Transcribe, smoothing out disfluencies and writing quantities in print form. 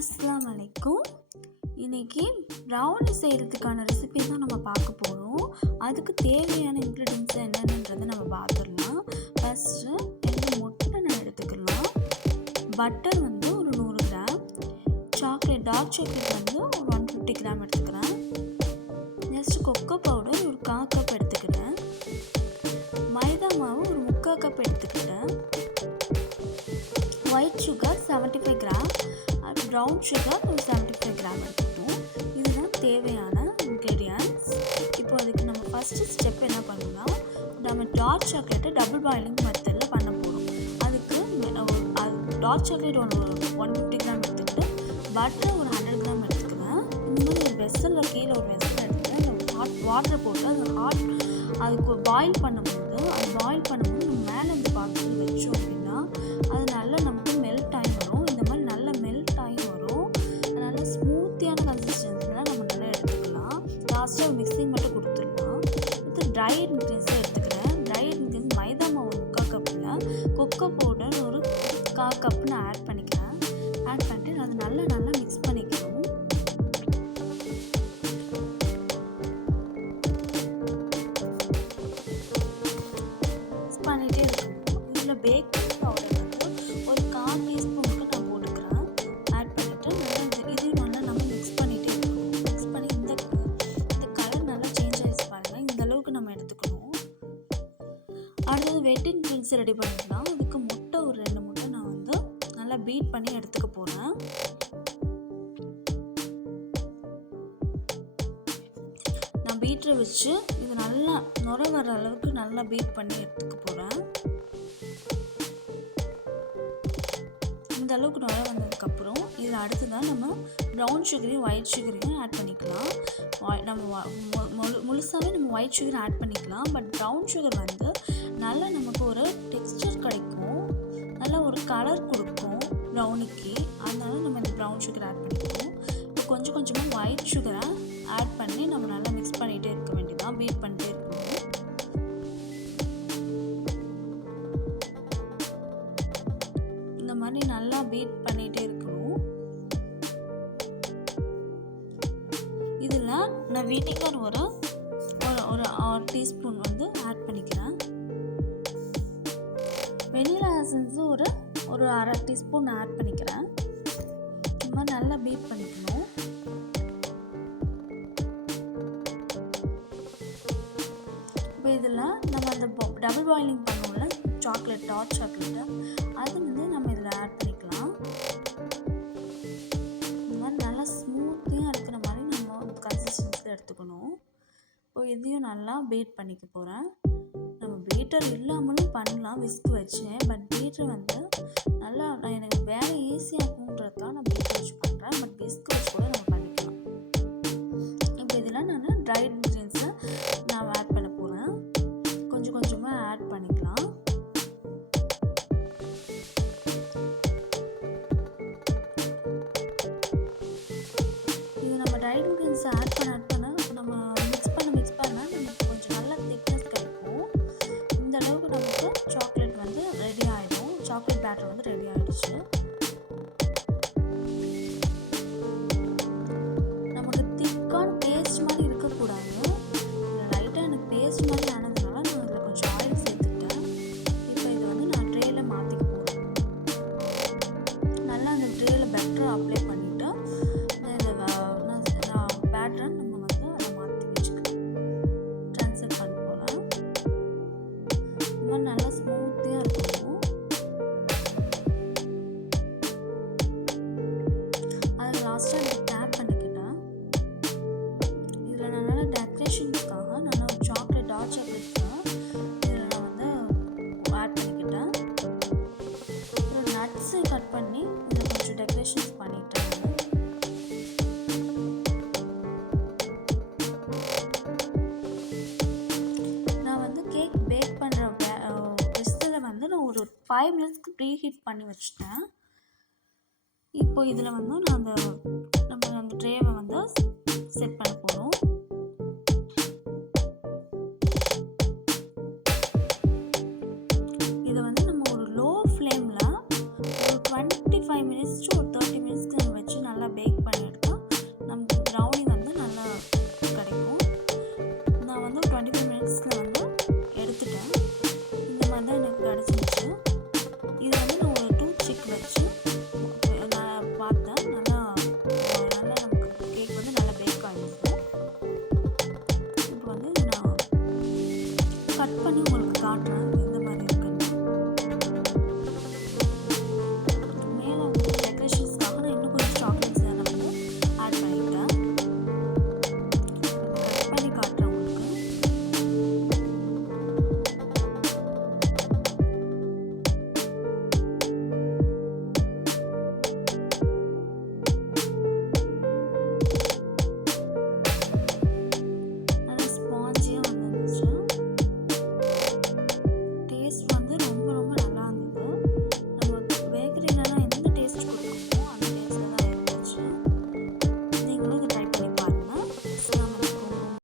அஸ்ஸலாமு அலைக்கும். இன்றைக்கி ப்ரௌனி செய்கிறதுக்கான ரெசிபி தான் நம்ம பார்க்க போகிறோம். அதுக்கு தேவையான இன்க்ரீடியன்ஸ் என்னென்னன்றதை நம்ம பார்த்துடலாம். ஃபஸ்ட்டு 2 முட்டை நான் எடுத்துக்கலாம். பட்டர் வந்து ஒரு 100 கிராம், டார்க் சாக்லேட் வந்து ஒரு 150 கிராம் எடுத்துக்கிறேன். நெக்ஸ்ட்டு கொக்கோ பவுடர் ஒரு 1/4 கப் எடுத்துக்கிறேன். மைதா மாவு ஒரு 3/4 கப் எடுத்துக்கிறேன். White sugar 75 gram, brown sugar ஒரு 75 கிராம் எடுத்துக்கிட்டோம். இதுதான் தேவையான இன்க்ரீடியன்ட்ஸ். இப்போ அதுக்கு நம்ம ஃபஸ்ட்டு ஸ்டெப் என்ன பண்ணணும்னா, நம்ம டார்க் சாக்லேட்டை டபுள் பாயிலிங் மெத்தடில் பண்ண போகிறோம். அதுக்கு டார்க் சாக்லேட் ஒரு 150 கிராம் எடுத்துக்கிட்டு, பட்டர் ஒரு 100 கிராம் எடுத்துக்குவேன். இந்த மாதிரி ஒரு வெசலில் கீழே ஒரு வெசல் எடுத்துக்கிறேன். அந்த ஹாட் வாட்டரை போட்டு அதுக்கு பாயில் பண்ணும்போது நம்ம மேலே இந்த பாத்திரம் வச்சோம் அப்படின்னா அது நல்லா நமக்கு மெல்ட் ஆகி வரும். இந்த மாதிரி நல்லா மெல்ட் ஆகி வரும். நல்லா ஸ்மூத்தியான கன்சிஸ்டன்சியில் நம்ம நல்லா எடுத்துக்கலாம். லாஸ்ட்டாக மிக்சிங் மட்டும் கொடுத்துடலாம். அடுத்து ட்ரை இன்க்ரீடியன்ஸை எடுத்துக்கிறேன். ட்ரை இன்க்ரீடியன்ஸ் மைதா மாவு 3/4 கப்பில் கொக்கோ பவுடர் ஒரு 1/4 கப் நான் ஆட் பண்ணிக்கிறேன். ஆட் பண்ணிட்டு அது நல்லா மிக்ஸ் பண்ணிக்கணும். பண்ணிகிட்டே இருக்கணும். இதில் பேக்கிங் பவுடர் வந்து ஒரு 1/4 டீஸ்பூனுக்கு நான் போட்டுக்கிறேன். ஆட் பண்ணிவிட்டு இதையும் நல்லா நம்ம மிக்ஸ் பண்ணிகிட்டே இருக்கணும். மிக்ஸ் பண்ணி இந்த கலர் நல்லா சேஞ்ச் ஆகிடுச்சு பாருங்கள். இந்த அளவுக்கு நம்ம எடுத்துக்கணும். அடுத்தது வெட் இன்க்ரீடியன்ஸ் ரெடி பண்ணிக்கலாம். அதுக்கு முட்டை ஒரு 2 முட்டை நான் வந்து நல்லா பீட் பண்ணி எடுத்துக்க போகிறேன். நான் பீட்டரை வச்சு இது நல்லா நுர வர அளவுக்கு நல்லா பீட் பண்ணி எடுத்துக்க போகிறேன். இந்த அளவுக்கு நுர வந்ததுக்கப்புறம் இதில் அடுத்ததான் நம்ம ப்ரௌன் சுகரையும் ஒயிட் சுகரையும் ஆட் பண்ணிக்கலாம். நம்ம முழுசாகவே நம்ம ஒயிட் சுகர் ஆட் பண்ணிக்கலாம். பட் ப்ரௌன் சுகர் வந்து நல்லா நமக்கு ஒரு டெக்ஸ்டர் கிடைக்கும், நல்லா ஒரு கலர் கொடுக்கும் ப்ரௌனிக்கு. அதனால நம்ம இந்த ப்ரௌன் சுகர் ஆட் பண்ணிக்கலாம். இப்போ கொஞ்சமாக ஒயிட் சுகரை ஆட் பண்ணி நம்ம நல்லா மிக்ஸ் பண்ணிகிட்டே இருக்க வேண்டியதான், பீட் பண்ணிட்டே இருக்கணும். இந்த மாதிரி நல்லா பீட் பண்ணிகிட்டே இருக்கணும். இதில் நான் வினிகர் ஒரு 1 டீஸ்பூன் வந்து ஆட் பண்ணிக்கிறேன். வெனிலா எசன்ஸ் ஒரு 1/2 டீஸ்பூன் ஆட் பண்ணிக்கிறேன். இந்த மாதிரி நல்லா பீட் பண்ணிக்கணும். இப்போ இதில் நம்ம அந்த டபுள் பாயிலிங் பண்ணுவோம்ல டார்க் சாக்லேட்டை, அது வந்து நம்ம இதில் ஆட் பண்ணிக்கலாம். இந்த மாதிரி நல்லா ஸ்மூத்தியாக இருக்கிற மாதிரி நம்ம கன்சிஸ்டன்சியில் எடுத்துக்கணும். இப்போ இதையும் நல்லா பீட் பண்ணிக்க போகிறேன். நம்ம பீட்டர் இல்லாமலும் பண்ணலாம் விஸ்க் வச்சு. பட் பீட்டர் வந்து நல்லா எனக்கு வேலை ஈஸியாகுன்றதுக்காக நான் பீட்டர் வச்சு பண்ணுறேன். பட் விஸ்க் வச்சு கூட நம்ம பண்ணிக்கலாம். இப்போ இதில் நான் ட்ரை இன்க்ரீடியன்ஸை நான் ஆட் பண்ண போகிறேன். கொஞ்சமாக ஆட் பண்ணிக்கலாம். இது நம்ம ட்ரை இன்க்ரீடியன்ஸ் ஆட் பண்ண நம்ம மிக்ஸ் பண்ண நமக்கு கொஞ்சம் நல்ல திக்னஸ் கிடைக்கும். இந்த அளவுக்கு நமக்கு சாக்லேட் வந்து ரெடி ஆகிடும். சாக்லேட் பேட்டர் வந்து ரெடி ஆகிடுச்சு. நமக்கு திக்கான பேஸ்ட் மாதிரி இருக்கக்கூடாது. லைட்டாக எனக்கு பேஸ்ட் மாதிரி ஆனதுனால நான் இதில் கொஞ்சம் ஆயில் சேர்த்துட்டேன். இப்போ இது வந்து நான் ட்ரேயில் மாற்றிக்க போகிறேன். நல்லா அந்த ட்ரேயில் பேட்டரை அப்ளை பண்ணிவிட்டு நான் பேட்டரை நம்ம வந்து அதை மாற்றி வச்சுக்கலாம். ட்ரான்ஸ்ஃபர் பண்ண போகிறேன். இந்த மாதிரி நல்லா ஸ்மூத்தியாக இருக்கணும். அதில் லாஸ்ட்டாக நான் டேப் பண்ணிக்கிட்டேன். இதில் நான் நல்லா டெக்கரேஷனுக்காக நான் டார்க் சாக்லேட் இதில் நான் வந்து ஆட் பண்ணிக்கிட்டேன். ஒரு நட்ஸு கட் பண்ணி இதில் கொஞ்சம் டெக்கரேஷன்ஸ் பண்ணிட்டேன். நான் வந்து கேக் பேக் பண்ணுற வெஸ்டில் வந்து நான் ஒரு 5 மினிட்ஸ்க்கு ப்ரீ ஹீட் பண்ணி வச்சுட்டேன். இப்போ இதில் வந்து நான் நம்ம அந்த ட்ரேவை வந்து செட் பண்ண